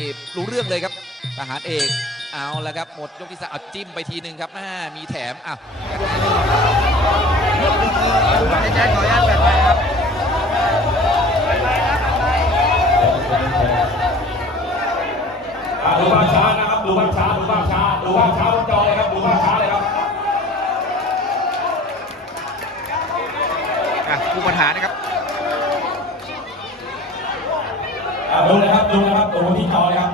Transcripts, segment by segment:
นี่รู้เรื่องเลยครับทหารเอกเอาแล้วครับหมดยกที่สามเอาจิ้มไปทีหนึ่งครับแม่มีแถมอะแจ็คขออนุญาตเปิดไมค์ครับอะดูภาพช้านะครับดูภาพช้าดูภาพช้าดูภาพช้าบนจอเลยครับดูภาพช้าเลยครับอะผู้ปัญหานะครั บอะดูเลยครับดูนะครับดูที่จอเลยครับ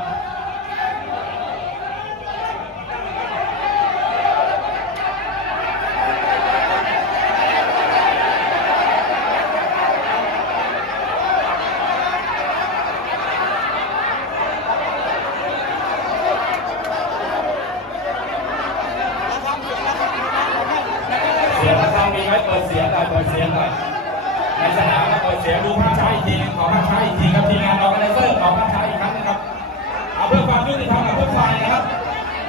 เสียงระฆังมีไหมเปิดเสียงหน่อยเปิดเสียงหน่อยในสนาม เสียงดูภาพช้าอีกทีนึงขอภาพช้าอีกทีครับทีมงานออร์แกไนเซอร์ขอภาพช้าอีกครั้งนะครับเอาเพื่อความยุติธรรมกับทุกฝ่ายนะครับ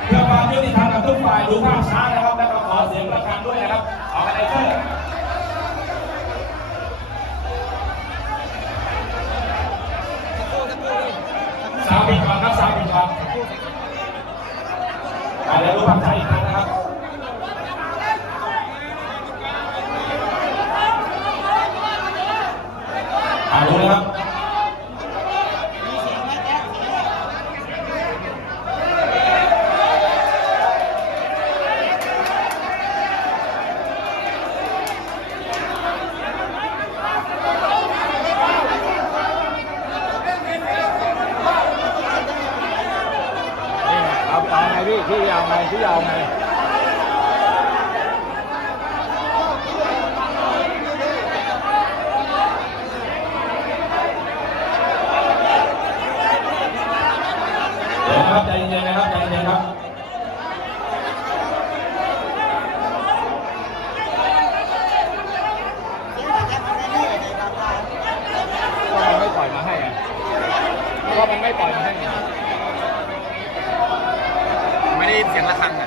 เพื่อความยุติธรรมกับทุกฝ่ายดูภาพช้านะครับ แล้วก็ขอเสียงประกันด้วยนะครับออร์แกไนเซอร์สาวปิดก่อนครับสาวปิดก่อนอะเดี๋ยวดูภาพช้าอีกครั้งนะครับ อ่ารู้เลยครับ เอาเอา ยาวไงพี่เอาไงเดี๋ยวนะครับใจเย็นนะครับใจเย็นครับ ก็มันไม่ปล่อยมาให้อะก็มันไม่ปล่อยมาให้ไงไม่ได้ยิน เสียงระฆังอะ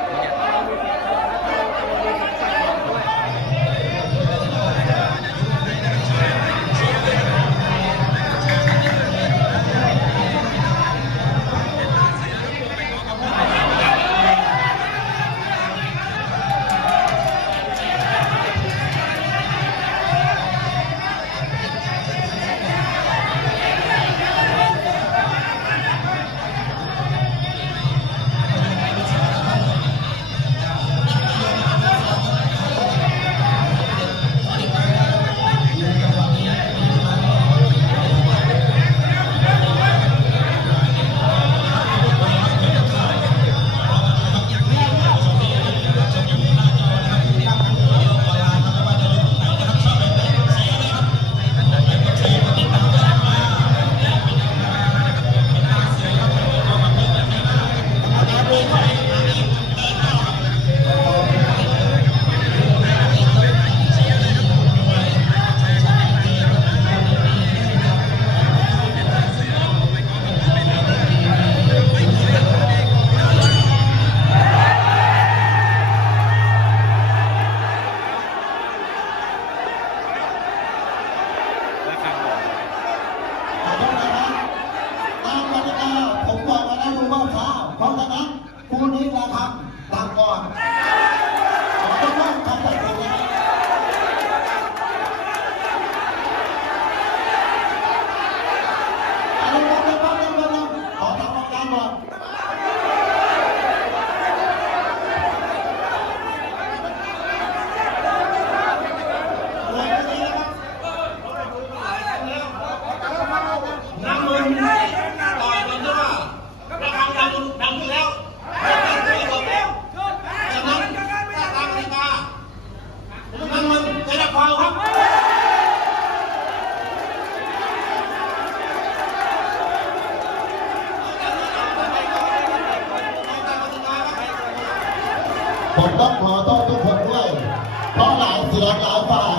ผมต้องขอโทษทุกคนด้วย เพราะหลายเสียงหลายฝ่าย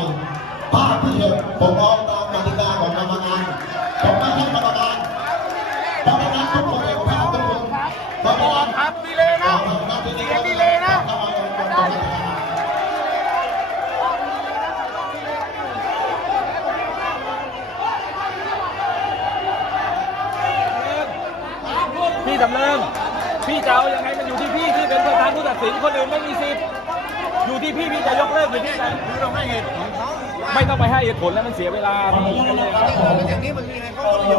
ภาพที่เห็นผมมองตามกติกาของกรรมการผมไม่ใช่กรรมการเพราะฉะนั้นทุกคนเห็นภาพทุกคนเพราะฉะนั้นครับดีเลยนะเสียงดีเลยนะจำเริญพี่จะเอายังไง มันอยู่ที่พี่ที่เป็นประธานผู้ตัดสินคนอื่นไม่มีสิทธิ์อยู่ที่พี่พี่จะยกเลิกหรือพี่จะหรือเราไม่ต้องไปให้เหตุผลแล้วมันเสียเวลาพี่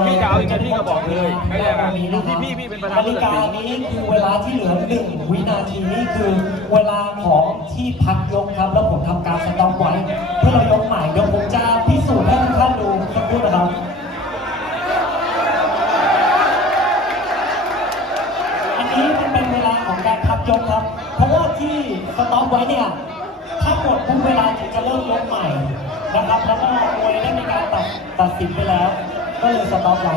พี่จะเอายังไงพี่ก็บอกเลยไม่ได้นะอยู่ที่พี่พี่เป็นประธานนาผู้ตัดกาสินนี้คือเวลาที่เหลือหนึ่งวินาทีนี่คือเวลาของที่พักยกครับแล้วผมทำการสต็อปไว้เพื่อเรายกใหม่เดี๋ยวผมจะ เนี่ยถ้าหมดปุ๊บเวลาถึงจะเริ่มยกใหม่นะครับแล้วก็มวยได้มีการตัดตัดสินไปแล้ว ก็เลยสต็อปไว้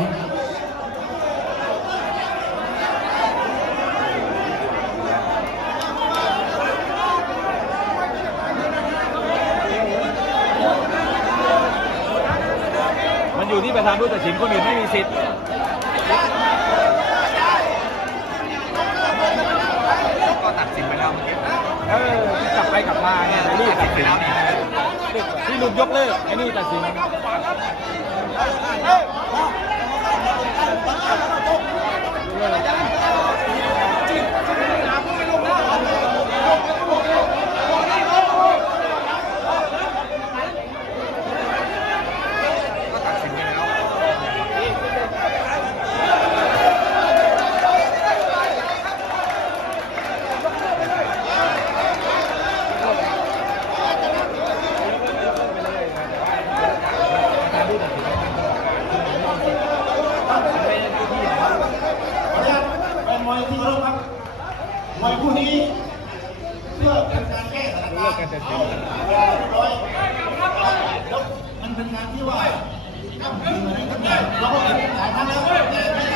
มันอยู่ที่ประธานผู้ตัดสินคนอื่นไม่มีสิทธิ์ก็ตัดสินไปแล้วเออก กลับไปกลับมาเนี่ยรีบตัดสินที่ลุงยกเลิกไอ้นี่ตัดสินข เป็นมวยที่เคารพครับมวยคู่นี้เพื่อเป็นการแก้สถานการณ์เอาเรียบร้อยแล้วมันเป็นงานที่ว่าเนี่ยเราก็เห็นหลายครั้งแล้ว